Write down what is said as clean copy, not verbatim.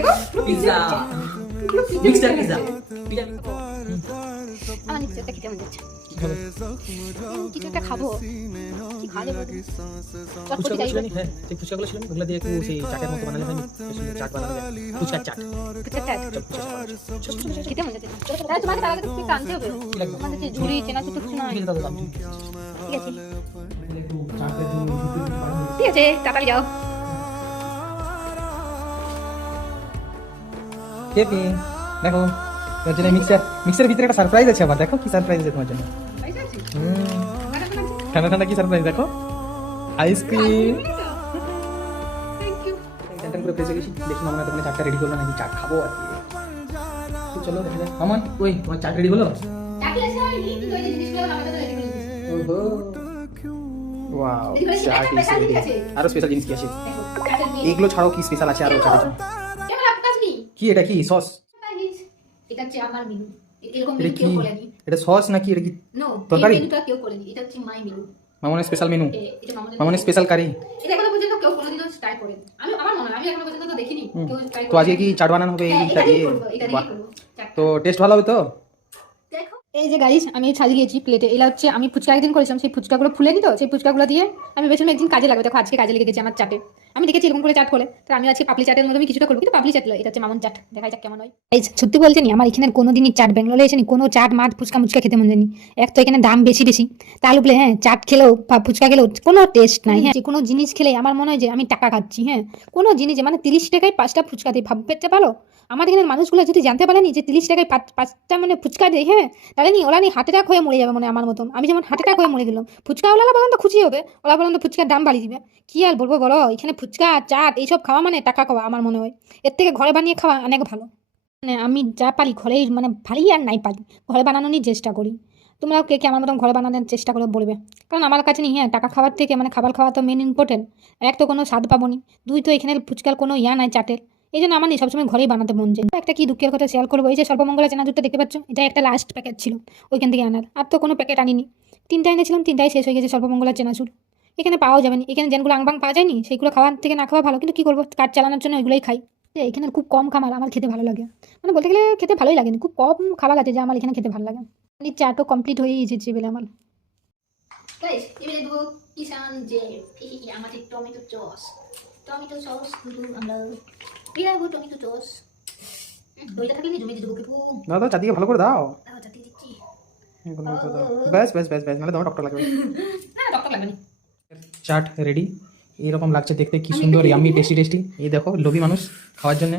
দেখো pizza mixture pizza আমার নিচে একটা খেতে মন যাচ্ছে। কিছু একটা খাবো, কি খাওয়া যাবে? চটপটি যাই হোক। হ্যাঁ সেই ফুচকাগুলো ছিল ওগুলো দিয়ে একটু সেই চাটের মতো বানালে হয়নি? চাট বানানো যায়, ফুচকার চাট। ফুচকার চাট খেতে মন যাচ্ছে। তাহলে তোমাকে তার আগে তো কিছু আনতে হবে। আমাদের যে ঝুড়ি চেনাচুর তো কিছু নয়। ঠিক আছে দাদা, দাম ঠিক আছে ঠিক আছে, তাড়াতাড়ি যাও। কেপি দেখো তোর জন্য মিক্সারের ভিতরে একটা সারপ্রাইজ আছে। আবার দেখো কি সারপ্রাইজ আছে তোমার জন্য। ঠান্ডা ঠান্ডা কি সারপ্রাইজ দেখো, আইসক্রিম। টেনশন করে ফেসে গেছি, দেখি মামা তোমার চাটটা রেডি করলো নাকি, চাট খাবো আর কি। তো চলো দেখা যাক। মামা ওই তোমার চাট রেডি হলো? ওহো ওয়াও, চাট ইজ রেডি। আরো স্পেশাল জিনিস কি আছে? এগুলো ছাড়াও কি স্পেশাল আছে আরো চাটের জন্য? কি এটা, কি সস? এটা হচ্ছে আমার মেনু। এরকম এটা মেনু কি? কেউ বলেনি। এটা সস নাকি এটা কি নো, তরকারি? এই মেনুটা কেউ বলেনি। এটা হচ্ছে মাই মেনু। মামনের স্পেশাল মেনু, এটা মামনের স্পেশাল কারি। এটা এখনো পর্যন্ত কেউ কোনোদিনও ট্রাই করেনি। আমার মনে হয় আমি এখনো পর্যন্ত তো দেখিনি কেউ ট্রাই করে। তো আজকে কি চাট বানানো হবে এইটা দিয়ে? এটা দিয়ে করব। তো টেস্ট ভালো হবে তো? দেখো এই যে গাইস, আমি সাজিয়েছি প্লেটে। এলা হচ্ছে আমি ফুচকা একদিন করেছিলাম, সেই ফুচকাগুলো ফুলে নি তো, সেই ফুচকাগুলো দিয়ে আমি ভেবেছিলাম একদিন কাজে লাগবে। দেখো আজকে কাজে লেগে গেছে আমার চাটে। আমি দেখেছি এরকম করে চাট করে, তো আমি আজকে পাপড়ি চাটের মধ্যে আমি কিছুটা করবো, কিন্তু পাপড়ি চাট এটা হচ্ছে মামন চাট। দেখা যাক কেমন হয়। এই সত্যি বলতে নি, আমার এখানে কোনোদিনই চাট ব্যাঙ্গালোরে এসে নি কোনো চাট মাট ফুচকা মুচকা খেতে মন যায়নি। এক তো এখানে দাম বেশি বেশি, তার উপরে হ্যাঁ চাট খেলেও বা ফুচকা খেলেও কোনো টেস্ট নাই। হ্যাঁ কোনো জিনিস খেলে আমার মনে হয় যে আমি টাকা খাচ্ছি। হ্যাঁ কোনো জিনিস মানে 30 টাকায় 5টা ফুচকা দিই, ভাবতে পারো? আমার এখানে মানুষগুলো যদি জানতে পারেনি যে 30 টাকায় 5টা মানে ফুচকা দেয়, হ্যাঁ তাহলে নি ওরা নি হার্ট অ্যাটাক হয়ে মরে যাবে মানে আমার মতন। আমি যেমন হার্ট অ্যাটাক হয়ে মরে গেলাম, ফুচকাওয়ালা পর্যন্ত খুশি হবে, ওরা পর্যন্ত ফুচকার দাম বাড়িয়ে দিবে। কি আর বলবো বলো, এখানে ফুচকা চাট এইসব খাওয়া মানে টাকা খাওয়া আমার মনে হয়। এর থেকে ঘরে বানিয়ে খাওয়া অনেক ভালো। মানে আমি যা পারি ঘরে, মানে ভারী আর নাই পারি ঘরে বানানোরই চেষ্টা করি। তোমরাও কে কে আমার মতন ঘরে বানানোর চেষ্টা করে বলবে। কারণ আমার কাছে নি হ্যাঁ টাকা খাওয়ার থেকে মানে খাবার খাওয়া তো মেন ইম্পর্টেন্ট। এক তো কোনো স্বাদ পাবো নি, দুই তো এখানে ফুচকার কোনো ইয়া নাই চাটের। এই জন্য আমার নি সবসময় ঘরেই বানাতে মন চায়। একটা কি দুঃখের কথা শেয়ার করবো, এই যে সর্বমঙ্গলা চেনাচুরটা দেখতে পাচ্ছ, এটা একটা লাস্ট প্যাকেট ছিল ওইখান থেকে আনার। আর তো কোনো প্যাকেট আনিনি, 3টা এনেছিলাম, 3টাই শেষ হয়ে গেছে সর্বমঙ্গলা চেনাচুর। এখানে পাওয়াও যাবে না, এখানে যেগুলো আংবাং পাওয়া যায়নি সেইগুলো খাওয়ার থেকে না খাওয়া ভালো, কিন্তু কি করবো কাজ চালানোর জন্য ওইগুলোই খাই। এখানে খুব কম খাবার আমার খেতে ভালো লাগে, মানে বলতে গেলে খেতে ভালোই লাগেনি, খুব কম খাবার আছে যা আমার এখানে খেতে ভালো লাগে। চাটও কমপ্লিট হয়ে এসেছে বলে আমার। গাইস এবারে দেবো কিষান যে আমাদের টমেটো সস দুটো আমরা দিলাম, টমেটো সস দইটা থাকলে জমে দিয়ে দেবো কিছু। দাদা চারদিকে ভালো করে দাও। চাটি দিচ্ছি। ব্যাস ব্যাস ব্যাস ব্যাস, নাহলে তোমার ডক্টর লাগবে। না ডক্টর লাগবে না। চাট রেডি, এইরকম লাগছে দেখতে, কি সুন্দর ইয়াম্মি টেস্টি টেস্টি। এই দেখো লোভী মানুষ খাওয়ার জন্য।